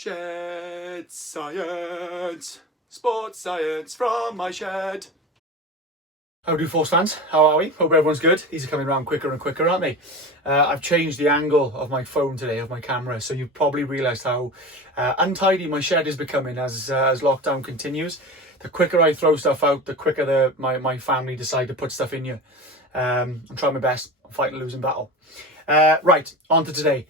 Shed Science, sports science from my shed. How do Force fans? How are we? Hope everyone's good. These are coming around quicker and quicker, aren't they? I've changed the angle of my phone today, of my camera, so you've probably realised how untidy my shed is becoming as lockdown continues. The quicker I throw stuff out, the quicker my family decide to put stuff in here. I'm trying my best. I'm fighting a losing battle. Right, on to today.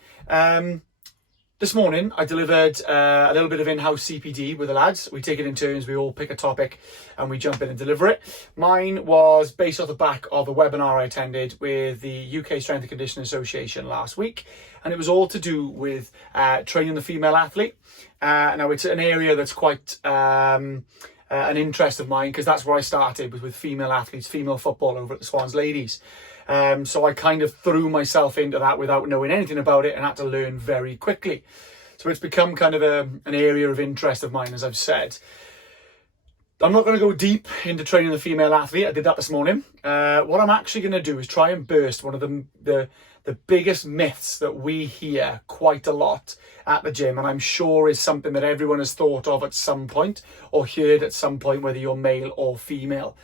This morning, I delivered a little bit of in-house CPD with the lads. We take it in turns, we all pick a topic and we jump in and deliver it. Mine was based off the back of a webinar I attended with the UK Strength and Conditioning Association last week. And it was all to do with training the female athlete. Now, it's an area that's quite an interest of mine because that's where I started, was with female athletes, female football over at the Swans Ladies. So I kind of threw myself into that without knowing anything about it and had to learn very quickly. So it's become kind of an area of interest of mine, as I've said. I'm not going to go deep into training the female athlete. I did that this morning. What I'm actually going to do is try and burst one of the biggest myths that we hear quite a lot at the gym, and I'm sure is something that everyone has thought of at some point or heard at some point, whether you're male or female.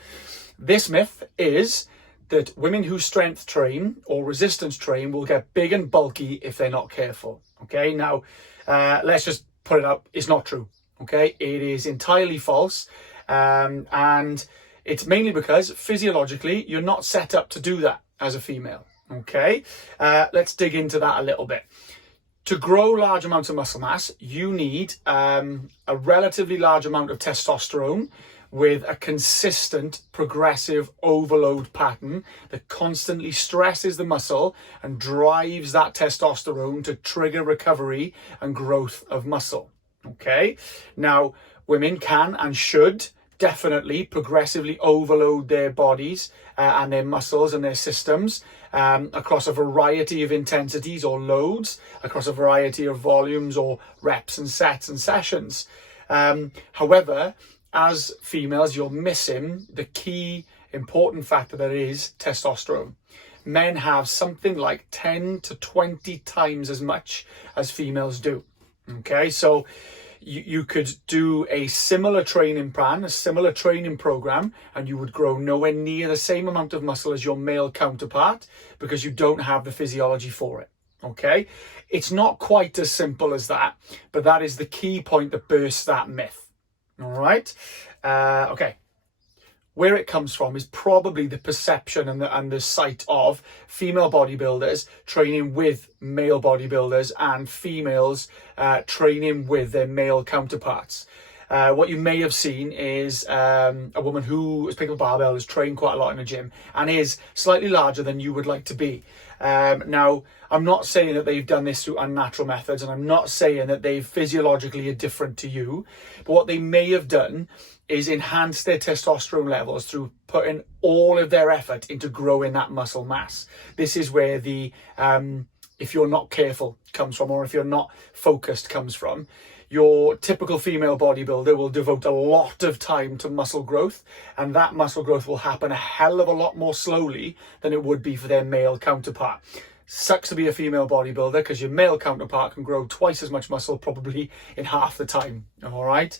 This myth is that women who strength train or resistance train will get big and bulky if they're not careful. Okay, now let's just put it out. It's not true. Okay, it is entirely false. And it's mainly because physiologically you're not set up to do that as a female. Okay, let's dig into that a little bit. To grow large amounts of muscle mass, you need a relatively large amount of testosterone with a consistent progressive overload pattern that constantly stresses the muscle and drives that testosterone to trigger recovery and growth of muscle. Okay, now women can and should definitely progressively overload their bodies and their muscles and their systems across a variety of intensities or loads, across a variety of volumes or reps and sets and sessions. However, as females, you're missing the key important factor that is testosterone. Men have something like 10 to 20 times as much as females do. Okay, so you could do a similar training plan, a similar training program, and you would grow nowhere near the same amount of muscle as your male counterpart because you don't have the physiology for it. Okay, it's not quite as simple as that, but that is the key point that bursts that myth. All right. Okay. Where it comes from is probably the perception and the sight of female bodybuilders training with male bodybuilders and females training with their male counterparts. What you may have seen is a woman who has picked up a barbell, has trained quite a lot in a gym and is slightly larger than you would like to be. Now, I'm not saying that they've done this through unnatural methods, and I'm not saying that they physiologically are different to you, but what they may have done is enhance their testosterone levels through putting all of their effort into growing that muscle mass. This is where the if you're not careful comes from, or if you're not focused comes from. Your typical female bodybuilder will devote a lot of time to muscle growth, and that muscle growth will happen a hell of a lot more slowly than it would be for their male counterpart. Sucks to be a female bodybuilder because your male counterpart can grow twice as much muscle probably in half the time. All right.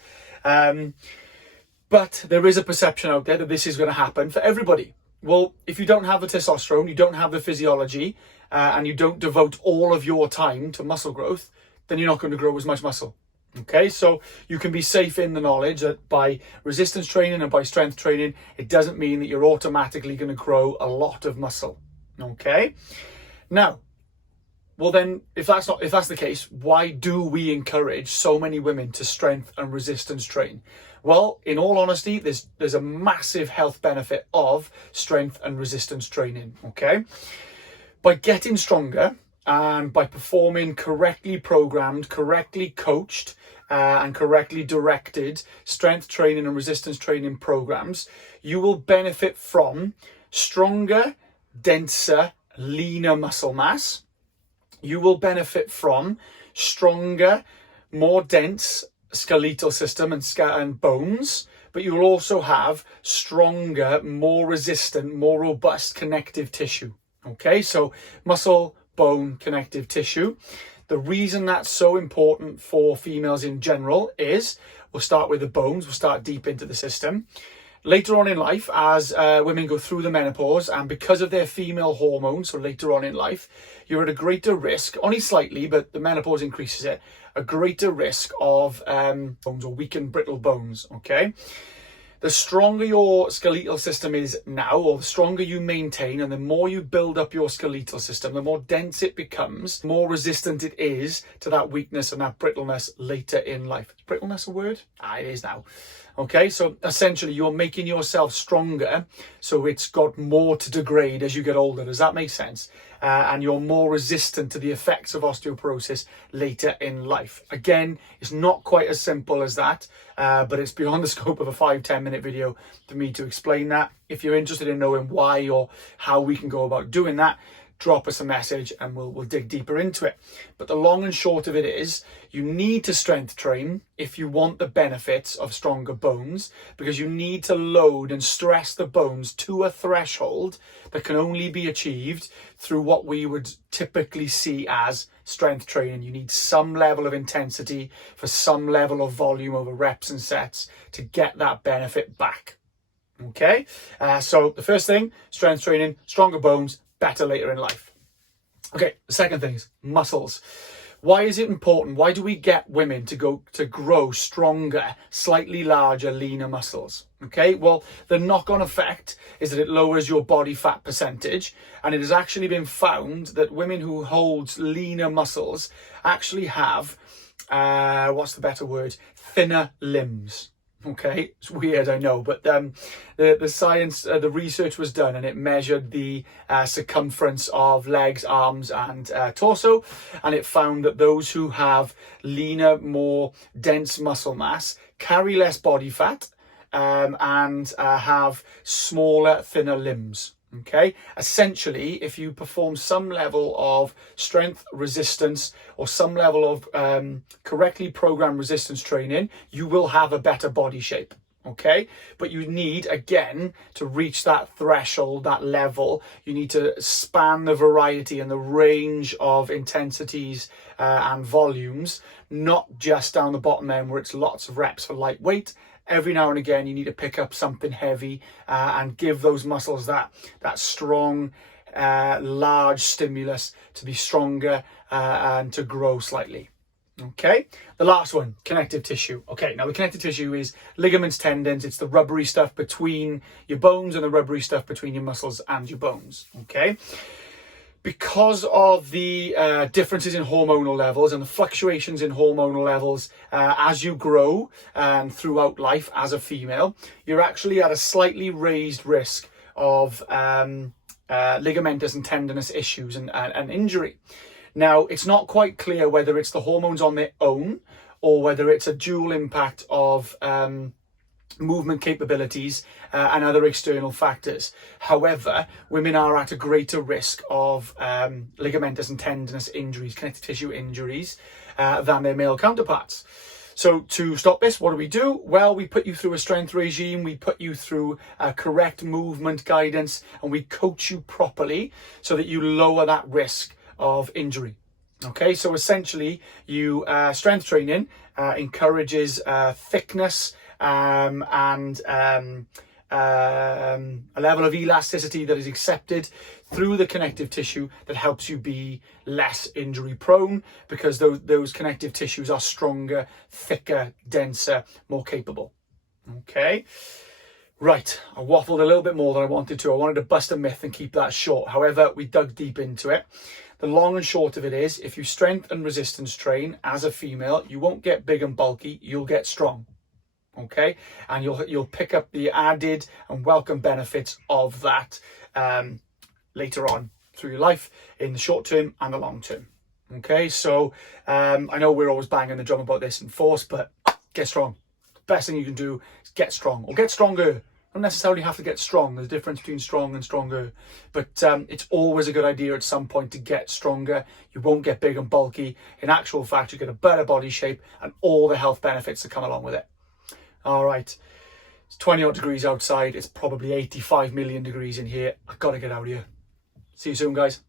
But there is a perception out there that this is going to happen for everybody. Well, if you don't have the testosterone, you don't have the physiology, and you don't devote all of your time to muscle growth, then you're not going to grow as much muscle. Okay, so you can be safe in the knowledge that by resistance training and by strength training, it doesn't mean that you're automatically going to grow a lot of muscle. Okay, now, well then, if that's the case, why do we encourage so many women to strength and resistance train? Well, in all honesty, there's a massive health benefit of strength and resistance training. Okay, by getting stronger and by performing correctly programmed, correctly coached, and correctly directed strength training and resistance training programs, you will benefit from stronger, denser, leaner muscle mass. You will benefit from stronger, more dense skeletal system and bones, but you will also have stronger, more resistant, more robust connective tissue. Okay, so muscle, bone, connective tissue. The reason that's so important for females in general is, we'll start with the bones, we'll start deep into the system. Later on in life, as women go through the menopause, and because of their female hormones, so later on in life, you're at a greater risk, only slightly, but the menopause increases it, a greater risk of bones or weakened brittle bones, okay? The stronger your skeletal system is now, or the stronger you maintain, and the more you build up your skeletal system, the more dense it becomes, the more resistant it is to that weakness and that brittleness later in life. Is brittleness a word? It is now. Okay, so essentially you're making yourself stronger, so it's got more to degrade as you get older. Does that make sense? And you're more resistant to the effects of osteoporosis later in life. Again, it's not quite as simple as that, but it's beyond the scope of a 5-10 minute video for me to explain that. If you're interested in knowing why or how we can go about doing that, drop us a message and we'll dig deeper into it. But the long and short of it is, you need to strength train if you want the benefits of stronger bones, because you need to load and stress the bones to a threshold that can only be achieved through what we would typically see as strength training. You need some level of intensity for some level of volume over reps and sets to get that benefit back. Okay, so the first thing, strength training, stronger bones, better later in life. Okay, the second thing is muscles. Why is it important? Why do we get women to grow stronger, slightly larger, leaner muscles? Okay, well, the knock-on effect is that it lowers your body fat percentage, and it has actually been found that women who hold leaner muscles actually have, what's the better word? Thinner limbs. Okay, it's weird, I know, but the science, the research was done, and it measured the circumference of legs, arms, and torso, and it found that those who have leaner, more dense muscle mass carry less body fat and have smaller, thinner limbs. Okay, essentially, if you perform some level of strength resistance or some level of correctly programmed resistance training, you will have a better body shape. Okay, but you need, again, to reach that threshold, that level, you need to span the variety and the range of intensities and volumes, not just down the bottom end where it's lots of reps for lightweight. Every now and again, you need to pick up something heavy and give those muscles that strong, large stimulus to be stronger and to grow slightly. Okay, the last one, connective tissue. Okay, now the connective tissue is ligaments, tendons. It's the rubbery stuff between your bones and the rubbery stuff between your muscles and your bones. Okay. Because of the differences in hormonal levels and the fluctuations in hormonal levels as you grow and throughout life as a female, you're actually at a slightly raised risk of ligamentous and tendinous issues and injury. Now, it's not quite clear whether it's the hormones on their own or whether it's a dual impact of movement capabilities and other external factors. However, women are at a greater risk of ligamentous and tendinous injuries, connective tissue injuries, than their male counterparts. So to stop this, what do? Well, we put you through a strength regime, we put you through correct movement guidance, and we coach you properly so that you lower that risk of injury. Okay, so essentially, strength training encourages thickness, and a level of elasticity that is accepted through the connective tissue that helps you be less injury prone, because those connective tissues are stronger, thicker, denser, more capable. Okay, right, I waffled a little bit more than I wanted to. I wanted to bust a myth and keep that short. However, we dug deep into it. The long and short of it is, if you strength and resistance train as a female, you won't get big and bulky, you'll get strong. Okay, and you'll pick up the added and welcome benefits of that later on through your life, in the short term and the long term. Okay, so I know we're always banging the drum about this in force, but get strong. The best thing you can do is get strong, or get stronger. Don't necessarily have to get strong. There's a difference between strong and stronger, but it's always a good idea at some point to get stronger. You won't get big and bulky. In actual fact, you get a better body shape and all the health benefits that come along with it. All right, it's 20 odd degrees outside. It's probably 85 million degrees in here. I've got to get out of here. See you soon, guys.